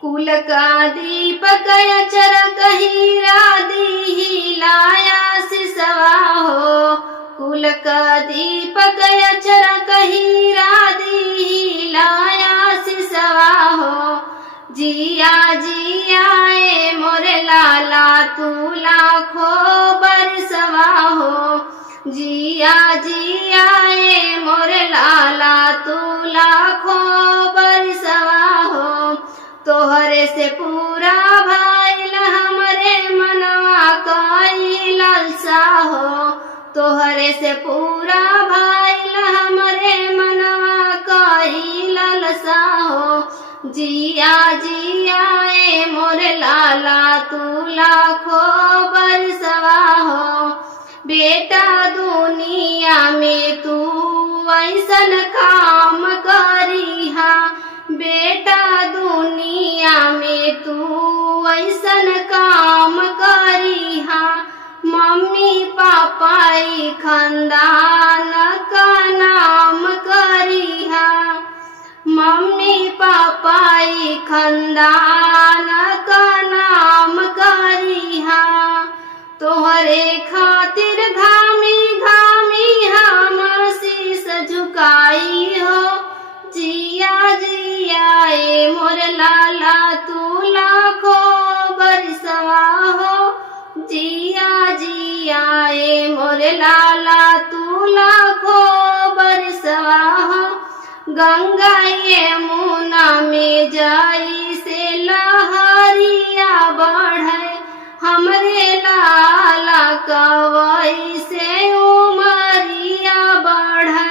कुल का दीपक अचर कहीरा दीही लाया सिसवा हो। कुल का दीपक अचर कहीरा दीही लाया सिसवा हो। जिया जिया ए मोरे लाला तू लाखों बरसवा हो। जिया जिया ए मोरे लाला तू लाखों बरसवा हो। तोहरे से पूरा भइल हमरे मनवा कई लालसा हो। तोहरे से पूरा भइल हमरे मनवा कई लालसा हो। जिया जिया ए मोरे लाला तू लाखों बरसवा हो। बेटा दुनिया में तू ऐसन काम करीहा। बेटा दुनिया में तू ऐसन काम करीहा। मम्मी पापाई खानदान का नाम करीहा। मम्मी पापाई खानदान का नाम करीहा। तोहरे खातिर घामी घामी हम शीस झुकाई हो। जिया जिया ए मोर लाला तू लाखों बरसवा हो। जिया जिया ए मोर लाला तू लाखों बरसवा हो। गंगा यमुना में जाई से लहरिया बढ़े। हमरे लाला कवई से उमरिया बढ़े।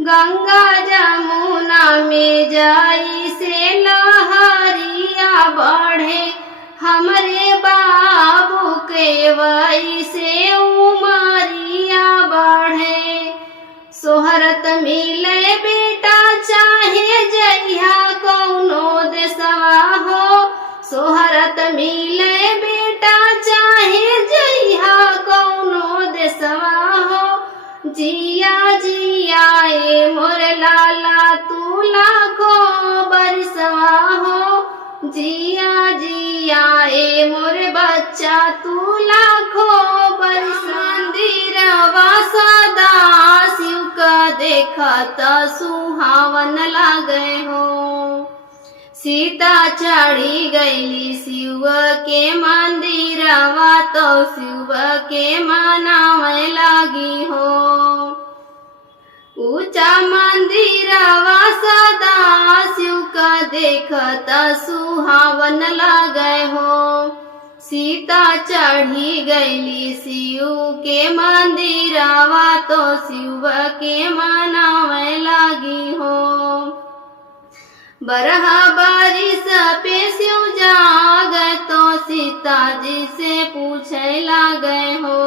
गंगा जमुना में जाई से लहरिया बढ़े। हमरे बाबू के वई से उमरिया बढ़े। सोहरत मिले बेटा चाहे जइहा कौनो देसवा हो। सोहरत मिले बेटा चाहे जइहा कौनो देसवा हो। जिया जिया ए मोर लाला तू लाखों बरसवा हो। जिया जिया ए मोर बच्चा तू लाखों बरसवा। मंदिरवा सदा शिव का देखत सुहावन लागे हो। सीता चढ़ी गईली शिव के मंदिरवा तो शिव के मनावे लागी हो। ऊंचा मंदिरवा सदा शिव का देखत सुहावन लागे हो। सीता चढ़ी गईली शिव के मंदिरवा तो शिव के मनावे लागी हो। बरहा बारिश पे शिव जाग तो सीता जी से पूछे लागे हो।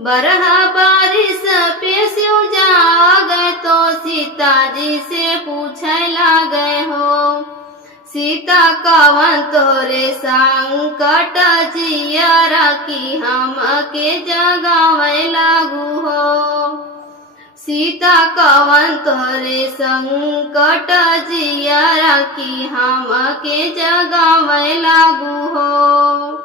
बरहा बारिश पे शिव जाग तो सीता जी से पूछे लागे हो। सीता कवन तोरे संकट जियरा की हम के जगावे लागू हो। सीता कवन तोरे संकट जियरा की हम के जगावे लागू हो।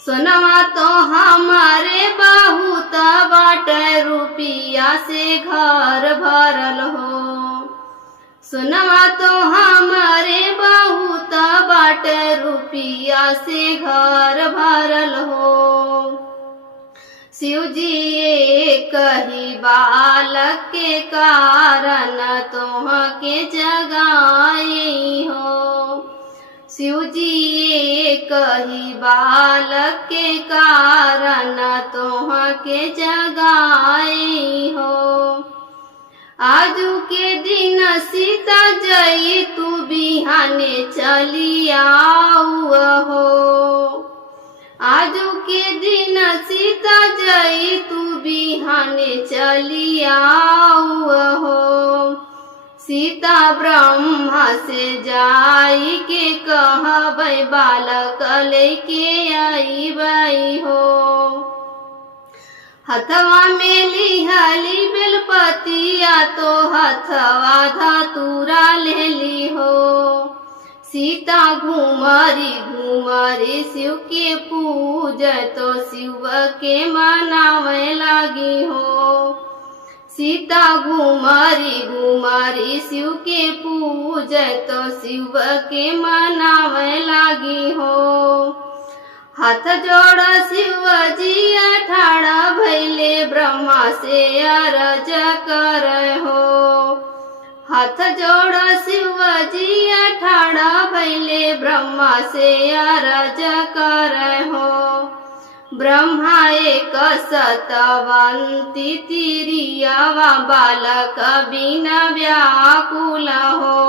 सोनवा तो हमारे बहुत बाटे रुपिया से घर भरल हो। सोनवा तो हमारे बहुत बाटे रुपिया से घर भरल हो। शिव जी एक ही बालक के कारण तोह के जगाई हो। शिव जी एक ही बालक के कारण तोह के जगाई हो। आजू के दिन सीता जई तू बिहाने चली आऊ हो। आजू के दिन सीता जई तू बिहाने चली आऊ हो। सीता ब्रह्मा से जाई के कहबै बालक लेके आईबै हो। हथवा में लिहली बेलपतिया तो हथवा धतूरा ले ली हो। सीता घुमरी घुमरी शिव के पूजय तो शिव के मनावे लागी हो। सीता घुमरी घुमरी शिव के पूजय तो शिव के मनावे लागी हो। हाथ जोड़ शिव जी ठाड़ा भैले ब्रह्मा से अरज कर हो। हाथ जोड़ शिव जी ठाड़ा भैले ब्रह्मा से अरज कर हो। ब्रह्मा एक सतवंती तिरियावा बालक बिना व्याकुल हो।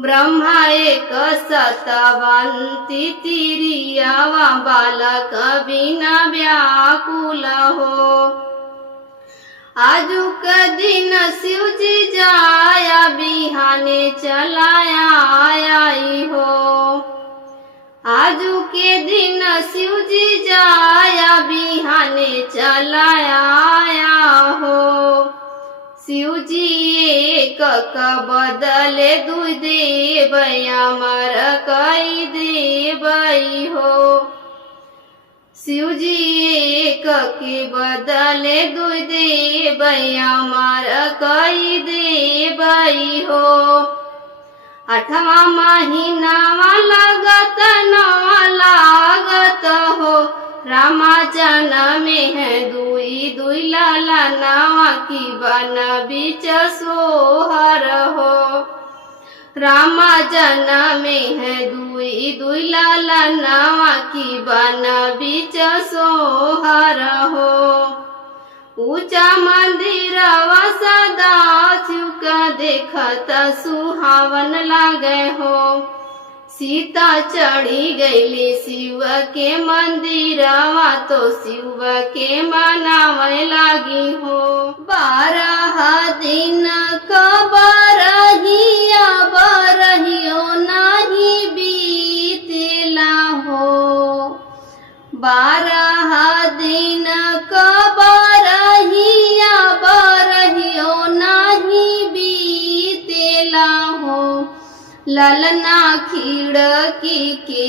ब्रह्मा एक सतवंती तिरियावा बालक बिना व्याकुल हो। आजुक दिन शिव जी जाया बिहाने चलाया आई हो। आजू के दिन शिव जी जाया बिहाने चलाया आया हो। शिव जी एक बदले दुई देवई अमर कई देवई हो। शिव जी एक के बदले दुई देवई अमर कई देवई हो। आठवां महीना लागत नवा लागत हो। रामा जन्म है दुई दुई लाला नवा की बन बीच सोहर हो। रामा जन्म है दुई दुई लाला नवा की बन बीच सोहर हो। ऊंचा मंदिर सदा शिव का देखत सुहावन लागे हो। सीता चढ़ी गईली शिव के मंदिरवा तो शिव के मनावे लागी हो। 12 दिन कबरहिया बरहियो नहीं बीतेला हो। 12 दिन कबरहिया बरहियो नहीं बीतेला हो। ललना खिड़की के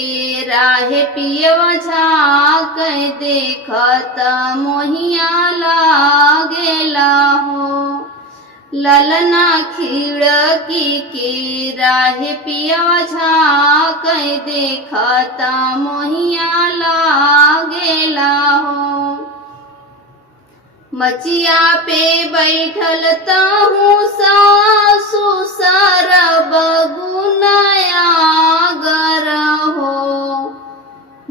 राहे पियवा झाँक देखत मोहिया लागेला हो। ललना खिड़की के राहे पियवा झाँक देखत मोहिया लागेला हो। मचिया पे बैठल ताहू सासु सरब गुनाया गर हो।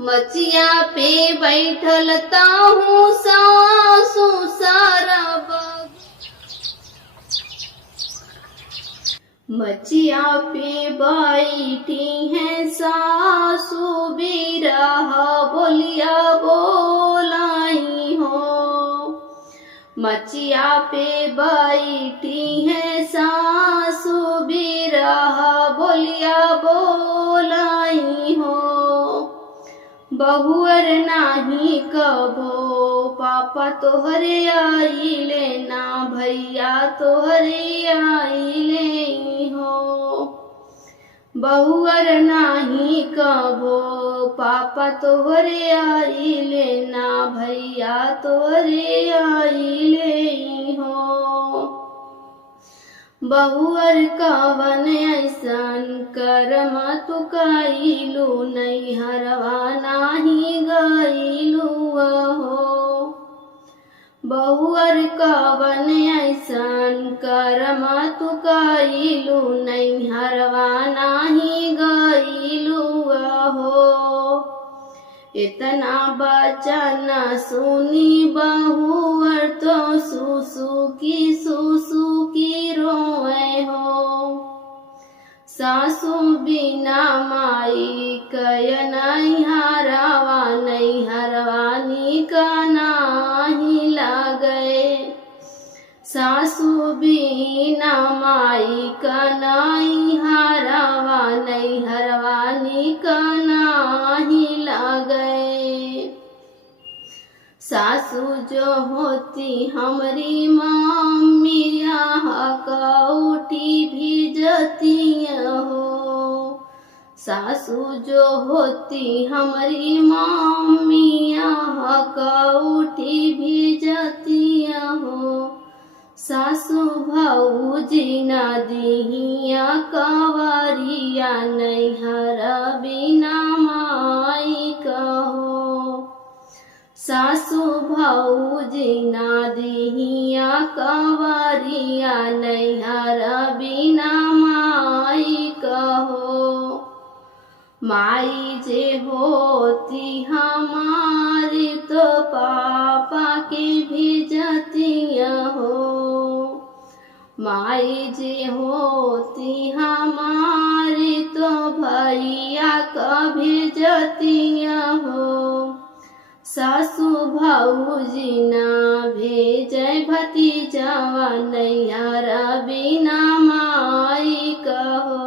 मचिया पे बैठल ताहू सासु सरब। मचिया पे बैठी है सासु बिरह बोलिया बोलाई हो। मचिया पे बैठी है सासु बिरह बोलिया बोलाई हो। बहुअर नाही कबो पापा तोहरे आइले ना भैया तोहरे आइले हो। बहुअर नाही कबो पापा तोहरे आइले ना भैया तोहरे आइले हो। बहुअर कवन ऐसन करम तू कइलू नैहरवा नाही गइलू हो। बहुअर कवन ऐसन करम तू कइलू नैहरवा नाही गइलू हो। इतना बचन सुनी बहुअर तो सुसु की रोए हो। सासु बिना माई कय नैहरवा नैहरवा निक नाही लागे। सासु बिना माई का नैहरवा नैहरवा निक नाही लागे। सासु जो होती हमरी मम्मी कौटी भी जती हो। सासू जो होती हमारी मम्मिया का उठी भी जातिया हो। सासू भौजी ना दिहिया कवरिया नैहर बिना माई कहो। सासू भौजी ना दिहिया कवरिया नैहर बिना माई कहो। माई जे होती हमारी तो पापा के भेजतिया हो। माई जे होती हमारी तो भैया का भेजतिया हो। सासू भौजी ना भेजे भतीजावा नैहर बिना माई कहो।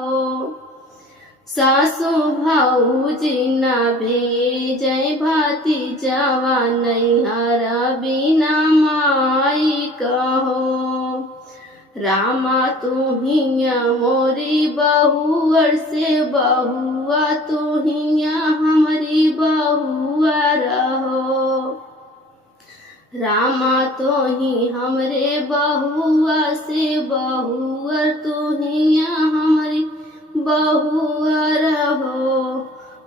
सासू भौजी ना भेजे भतीजावा नैहर बिना माई कहो। रामा तुहिया मोरी बहुअर से बहुआ तुहिया हमारी बहुआ रहो। रामा तोही हमरे बहुआ से बहुअर तुहिया हमारी बहुआ रहो।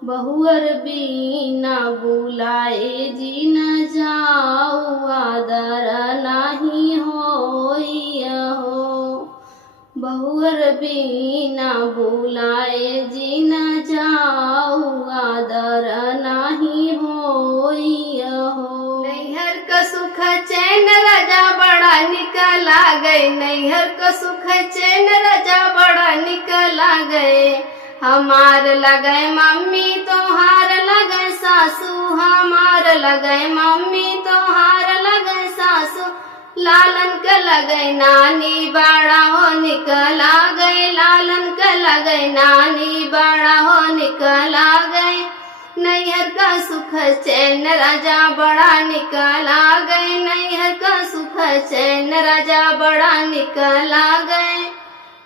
बहुअर बिना बुलाए जी न जाऊ आदर नहीं होइया हो। बहुअर बिना बुलाए जी न जाऊ आदर नहीं होइया हो। नैहर का सुख चैन राजा बड़ा निकला गए। नैहर का सुख चैन राजा बड़ा निकला गए। हमार लगे मम्मी तोहार लगे सासू। हमार लगे मम्मी तोहार लगे सासू। लालन के लगे नानी बड़ा हो निकला गए। लालन के लगे नानी बड़ा हो निकला गए। नैहर का सुख चैन राजा बड़ा निकला गए। नैहर का सुख चैन राजा बड़ा निकला गए।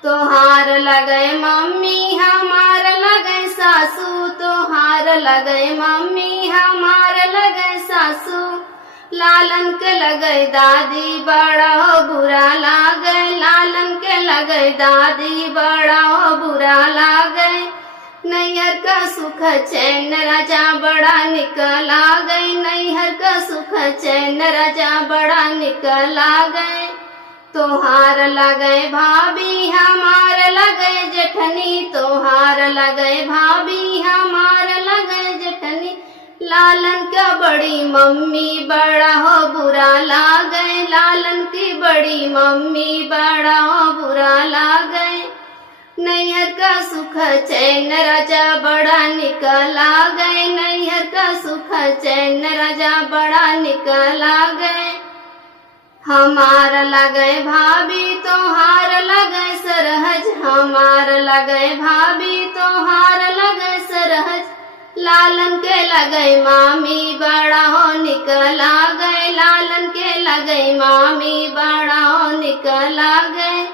तोहार लगे मम्मी हमार लगे सासू। तोहार लगे मम्मी हमार लगे सासू। लालन के लगे दादी बड़ा हो बुरा लागे। लालन के लगे दादी बड़ा हो बुरा लागे। नैहर का सुख चैन राजा बड़ा निकला गए। नैहर का सुख चैन राजा बड़ा निकला गए। तोहार लगे भाभी हमार लगे जेठनी। तोहार लगे भाभी हमार लगे जेठनी। लालन का बड़ी मम्मी बड़ा हो बुरा लागे। लालन की बड़ी मम्मी बड़ा हो बुरा लागे। नैहर का सुख चैन राजा बड़ा निकला गए। नैहर का सुख चैन राजा बड़ा निकला गए। हमार लगे भाभी तोहार लगे सरहज। हमार लगे भाभी तोहार लगे सरहज। लालन के लगे मामी बड़ा हो निकला गए। लालन के लगे मामी बड़ा हो निकला गए।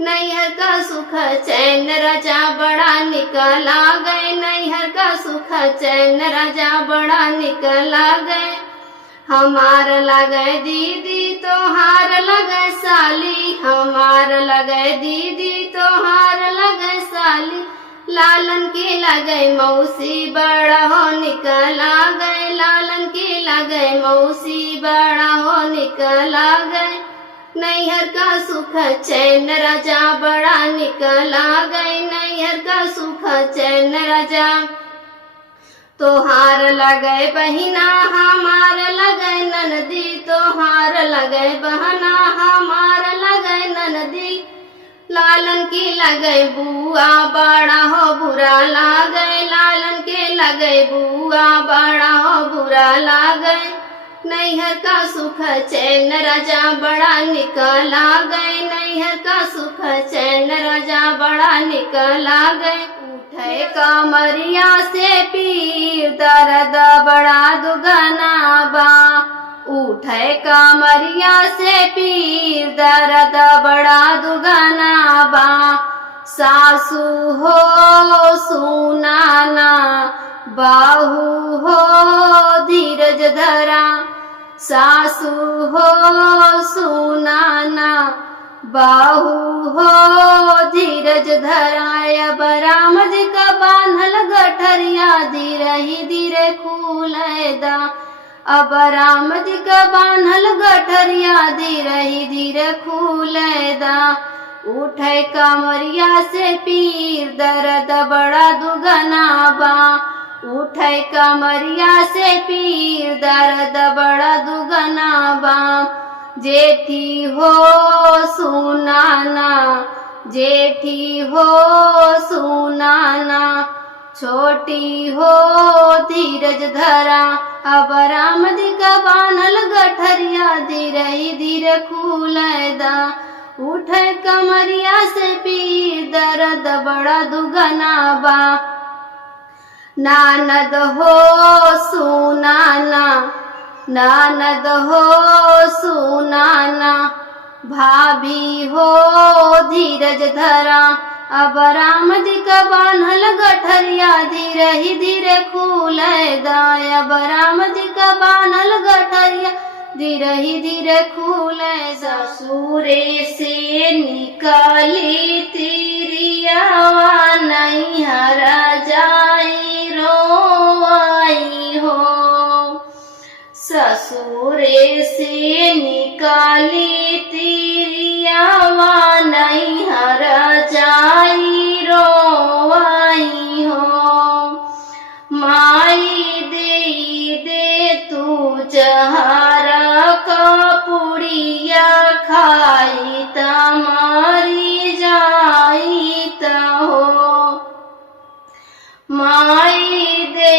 नैहर का सुख चैन राजा बड़ा निकला गए। नैहर का सुख चैन राजा बड़ा निकला गए। हमार लगे दीदी तोहार लगे साली। हमार लगे दीदी तोहार लगे साली। लालन की लगे मौसी बड़ा हो निकला गए। लालन की लगे मौसी बड़ा हो निकला गए। नैहर का सुख चैन राजा बड़ा निकला गए। नैहर का सुख चैन राजा। तोहार लगे बहिना हमार लगे ननदी। तोहार लगे बहना हमार लगे ननदी। लालन की लगे बुआ बड़ा हो बुरा लागे। लालन के लगे बुआ बड़ा हो बुरा लागे। नैहर का सुख चैन राजा बड़ा निकला गए। नैहर का सुख चैन राजा बड़ा निकला गए। उठे कमरिया से पीर दर्द बड़ा दुगना बा। उठे कमरिया से पीर दर्द बड़ा दुगना बा। सासू हो सुना बाहू हो धीरज धरा, सासू हो सुनाना, बाहू हो धीरज धराया। बराम जी का बांधल गठरिया धीरे ही धीरे खुलेदा, अब राम जी का बांधल गठरिया धीरे ही धीरे खुलेदा। उठे कमरिया से पीर दर्द बड़ा दुगना बा, उठे कमरिया से पीर दर्द बड़ा दुगना बा। जेठी हो सुनाना, जेठी हो सुनाना, छोटी हो धीरज धरा, अब राम जी का बानल गठरिया धीरे ही धीरे खुलेदा। उठे कमरिया से पीर दर्द बड़ा दुगना बा। नानद हो सुनाना, नानद हो सुनाना, भाभी हो धीरज धरा, अब राम जी का बांधल गठरिया धीरे ही धीरे खुलेदा। अब राम जी का बांधल गठरिया धीरे ही धीरे खुलेदा। ससुरे से निकाली तिरियावा नैहर जाई रोवाई हो, ससुरे से निकाली तिरियावा नैहर जाई रोवाई हो। माई दे तू जहरा का पुड़िया खाई तमारी जाई हो, माई दे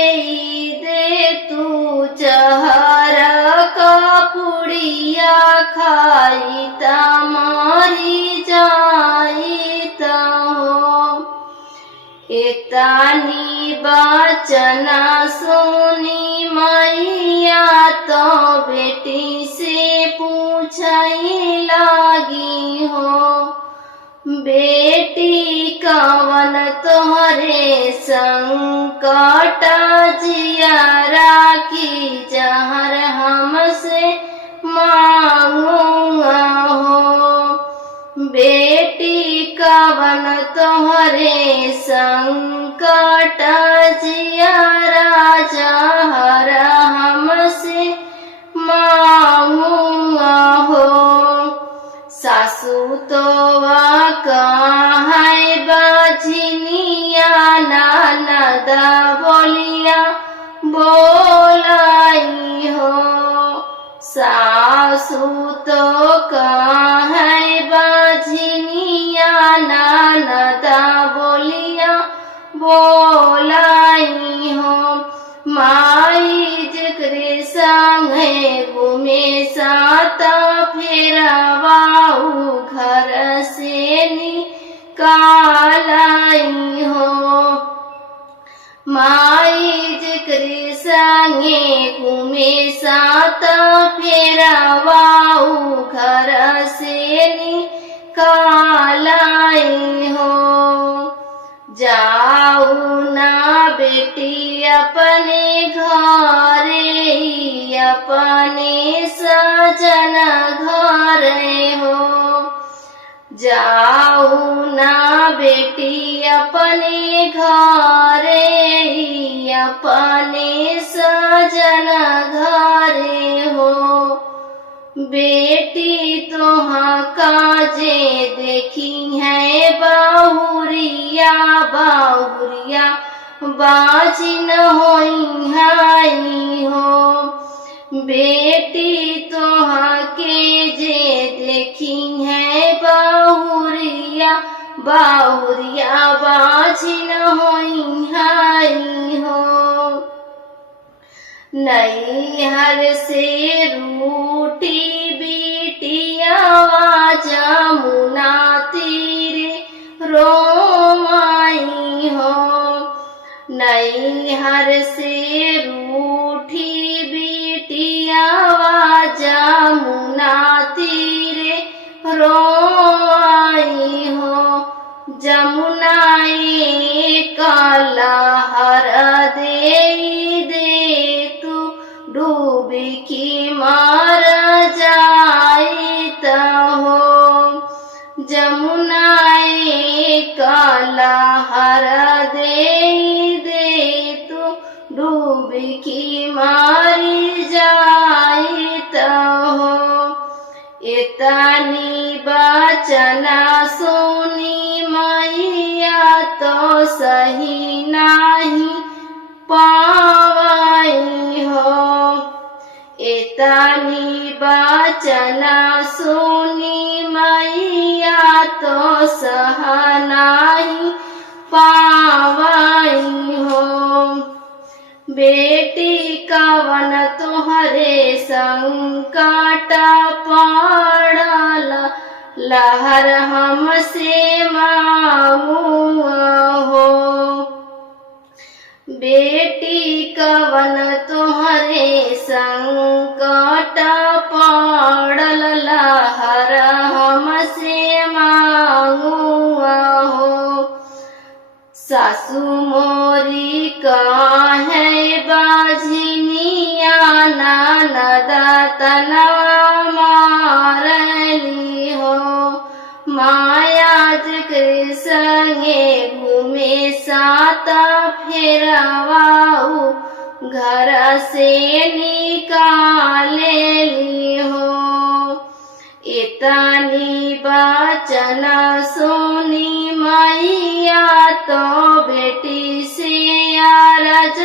तू जहरा का पुड़िया खाई तमारी जाई हो। एतानी बचना सुनी मैया तो बेटी से पूछई लागी हो, बेटी कवन तोहरे संकट जियारा की जहर हमसे मांगूंगा हो, बेटी कवन तोहरे संकट जियारा जहर हमसे मांगूंगा हो। सासू तो है बाझिनिया ननद बोलिया बोलाई हो, सासू तो है बाझिनिया ननद बोलिया बोलाई हो। माई जकरे संगे घूमे साता फेरवाऊ घर से निकालाई हो, माई जकरे संगे घूमे साता फेरवाऊ घर से निकालाई हो। जाऊ ना बेटी अपने घरे, अपने सजन घरे हो, जाऊ ना बेटी अपने घरे, अपने सजन घरे हो। बेटी तोहाँ काजे देखी है बाहुरिया, बाहुरिया बाजिन होई हाई हो, बेटी तोहाँ के जे देखी है बाहुरिया, बाहुरिया बाजिन होई हाई हो। नैहर से रूठी बिटियावा जमुना तीरे रोमाई हो, नैहर से रूठी बिटियावा जमुना तीरे रोमाई हो। जमुना एक लहर दे दे तू डुबकी मारी जाई हो। इतनी बचना सुनी मैया तो सही नहीं पावई हो। इतनी बचना सुनी मैया तो सह नहीं पावई हो। बेटी कवन तुहरे संकट पड़ल लहर हमसे मांगू हो। बेटी कवन तुहरे संकट पड़ल लहर हमसे मांगू हो। सासू मोरी काहे बाझिनिया ननद तनवा मारली हो। मायाज के संगे घूमे साता फेरवाऊ घर से निकालेली हो। इतनी बचना सुनी मैया तो बेटी से अरज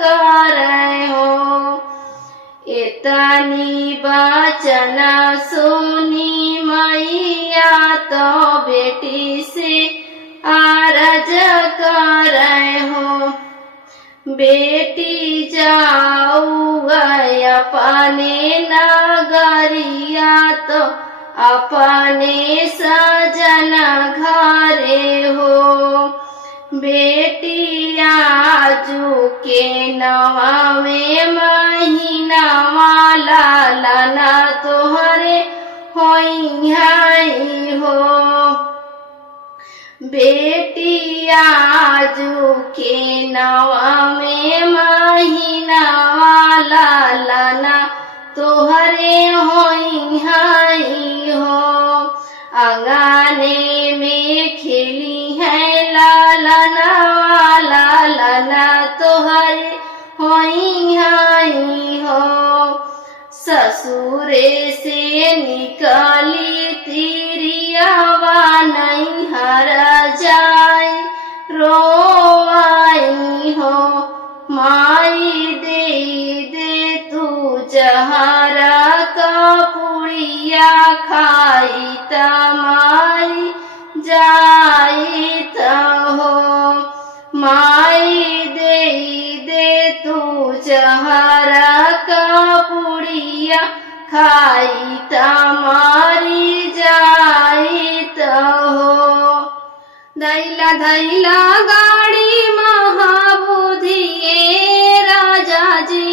करे हो। इतनी बचना सुनी मैया तो बेटी से अरज करे हो। बेटी जाऊ अपने नगरिया तो अपने सजन घरे हो। बेटी आजू के नवावे महीना लाला तोहरे होई हो। बेटी आजू के नवावे महीना लाला तोहरे होई हो। अंगने में खेली है लाला तोहरे होई हो। ससुरे से निकाली तिरियावा नहीं हर जाई रोवाई हो। माई दे तू जहरा का पुड़िया खाई तमारी जाई हो। माई दे तू जहरा का पुड़िया खाई तमारी जाई हो। दैला धैला गाड़ी महाबुधिए राजा जी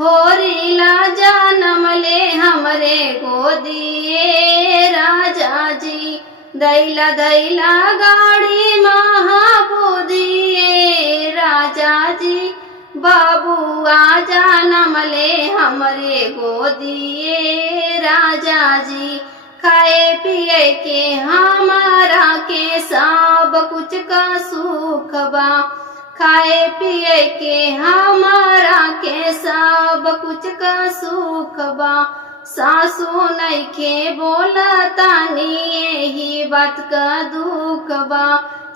होरीला जन्म ले हमरे गोदिए राजा जी। दैला गाड़ी महाबुधिए राजा जी बाबुआ जन्म ले हमरे गोदिए राजा जी। खाए पिए के हमारा के सब कुछ का सुख बा। खाए पिए के हमारा के सब कुछ का सुख बा। सासू नइखे बोलतानी यही बात का दुख बा।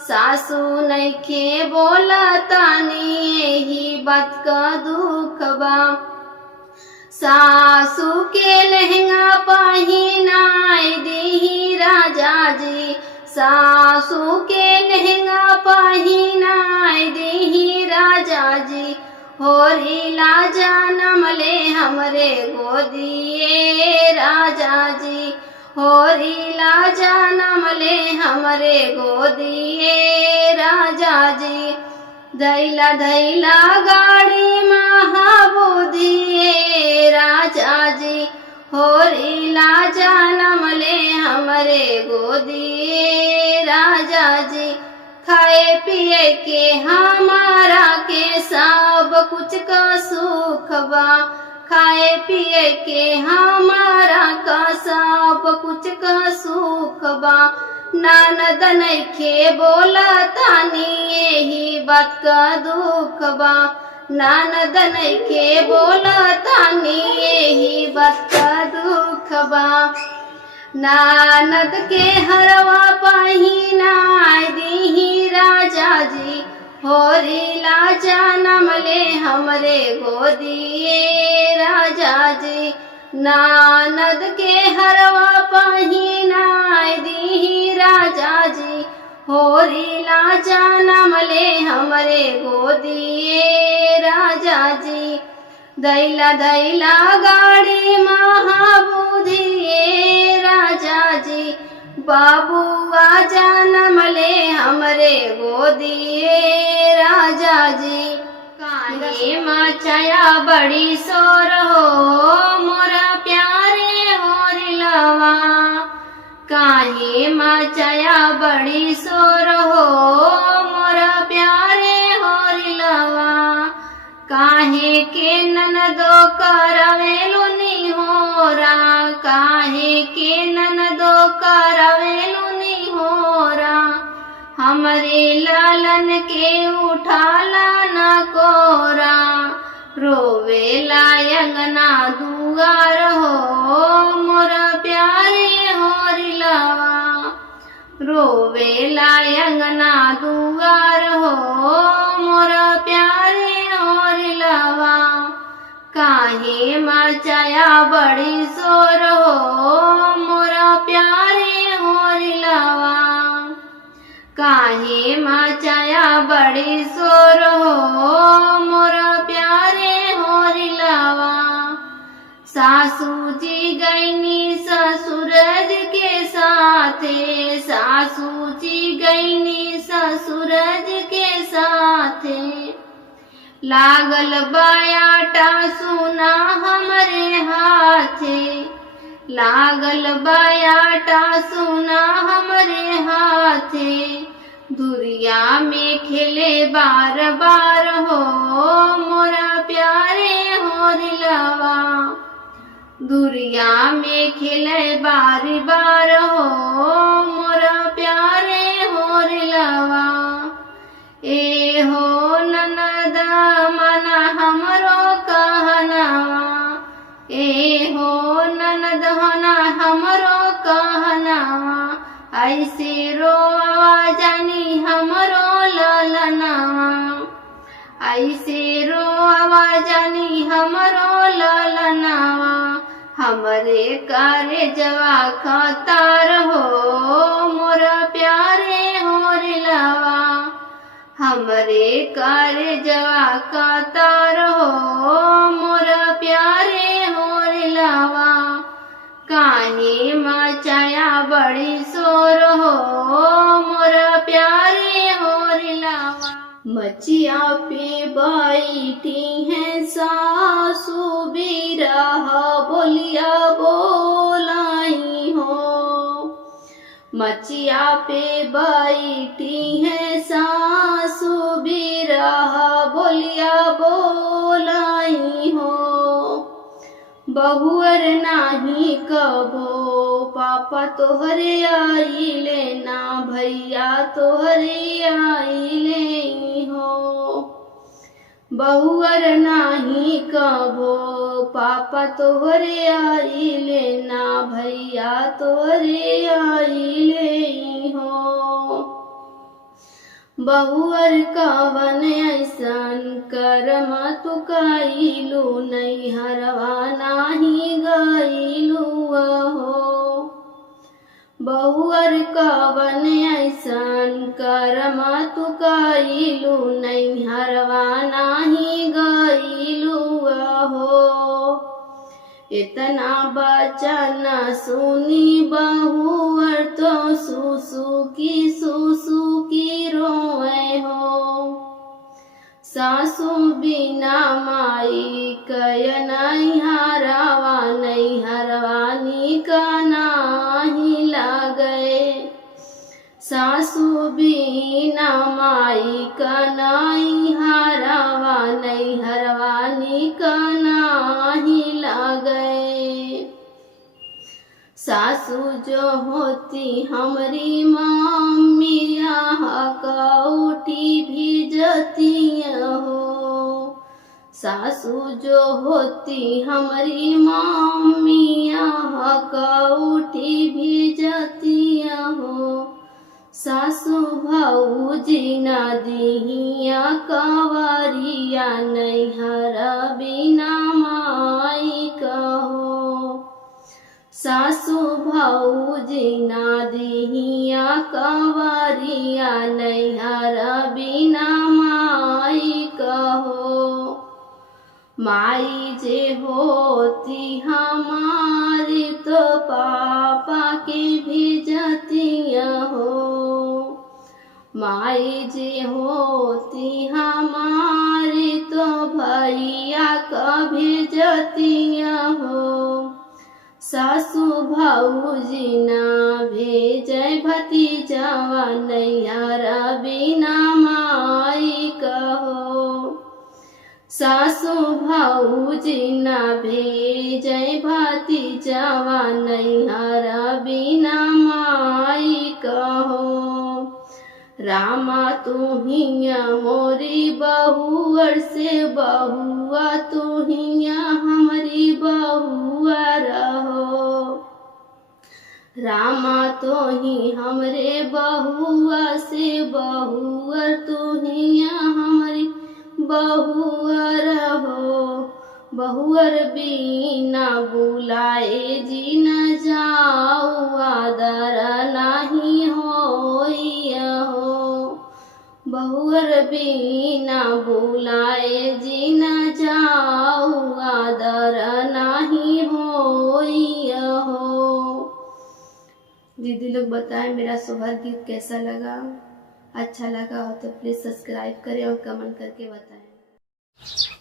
सासू नइखे बोलतानी यही बात का दुख बा। सासू के लहंगा पहिनाई दी राजा जी। सासू के लहंगा पहिनाई दी राजा जी। होरीला जन्म ले हमरे गोदिए राजा जी। होरीला जन्म ले हमरे गोदिए राजा जी। दैला गाड़ी महाबुधिए राजा जी होरीला जन्म ले हमरे गोदिए राजा जी। खाए पिए के हमारा के सब कुछ का सुख बा। खाए पिए के हमारा का सब कुछ का सुख बा। नानद नइखे बोलतानी यही बात का दुख बा। नानद नइखे बोलतानी यही बात का दुख बा। नानद के हरवा पहिनाय दीही राजा जी, होरी लाजा नमले हमरे गोदिए राजा जी। नानद के हरवा पहिनाय दीही राजा जी, होरी लाजा नमले हमरे गोदिए राजा जी। दैला दैला गाड़ी महाबुधिए राजा जी, बाबुआ जनमले हमरे गोदिए राजा जी। काहे मचाया बड़ी शोर हो मोरा प्यारे होरिलवा, काहे मचाया बड़ी शोर हो मोरा प्यारे होरिलवा। काहे के ननदो करवेलु निहोरा, काहे के ननदो करवेलु निहोरा। हमरे लालन के उठाला न कोरा, रोवेला अंगना दुआर हो मोरा प्यारे होरिलवा। रोवेला अंगना दुआर हो मोरा प्यारे होरिलवा। काहे मचाया बड़ी शोर हो मोरा प्यारे होरिलवा, काहे मचाया बड़ी शोर हो मोरा प्यारे होरिलवा। सासू जी गईनी ससुरज के साथे, सासू जी गईनी ससुरज के साथे। लागल बायाटा सुना हमरे हाथे, लागल बायाटा सुना हमरे हाथे। दुरिया में खेले बार बार हो मोरा प्यारे होरिलवा। दुरिया में खेले बार बार हो मोरा प्यारे होरिलवा। ए हो ननद मना हमरो कहनवा, ए हो ननद होना हमरो कहनवा। ऐसे रोवा जानी हमरो ललनवा, ऐसे रोवा जानी हमरो ललनवा। हमरे कारे जवा खतार हो मोरा प्यारे होरिलवा। हमरे कारे जवा खतार हो मोरा प्यारे होरिलवा। काहे मचाया बड़ी शोर हो मोरा प्यारे होरिलवा। मचिया पे बैठी है सासू बिरह बोलिया बोलाई हो। मचिया पे बैठी है सासू बिरह बोलिया बोलाई हो। बहुअर नाही कबो पापा तोहरे आइले ना, भैया तोहरे आइले हो। बहुअर नाही कबो पापा तोहरे आइले ना, भैया तोहरे आइले हो। बहुअर कवन ऐसन करम तू कइलू, नैहरवा नाही गइलू हो। बहुअर कवन ऐसन करम तू कइलू, नैहरवा नाही गइलू हो। इतना बचन सुनी बहुअर तो सुसु की रोए हो। सासू बिना माई कय नैहरवा, नैहरवा निक नाही लागे। सासू बिना माई का नैहरवा, नैहरवा निक नाही लागे। सासू सासू जो होती हमारी मम्मी यहाँ कौटी भेजती हो। सासू जो होती हमारी मम्मी यहाँ कौटी भेजती हो। सासू भौजी ना दिहिया कवरिया नैहर बिना माई कहो। सासू भौजी ना दिहिया कवरिया नैहर बिना माई कहो। माई जे होती हमारी तो पापा के भेजती हो। माई जे होती हमारी तो भैया का भेजती हो। सासू भौजी ना भेजे भतीजावा नैहर बिना माई कहो। सासू भौजी ना भेजे भतीजावा नैहर बिना माई कहो। रामा तुहिया मोरी बहुअर से बहुआ तुहिया हमारी बहुआ रहो। रामा तोही हमरे बहुआ से बहुअर तुहिया हमारी बहुआ रहो। बहुअर बिना बुलाए जी न जाऊ आदर नहीं होई हो। बहुअर बिना बुलाए जी न जाऊ आदर नहीं होई हो। दीदी लोग बताएं मेरा सोहर गीत कैसा लगा। अच्छा लगा हो तो प्लीज़ सब्सक्राइब करें और कमेंट करके बताएं।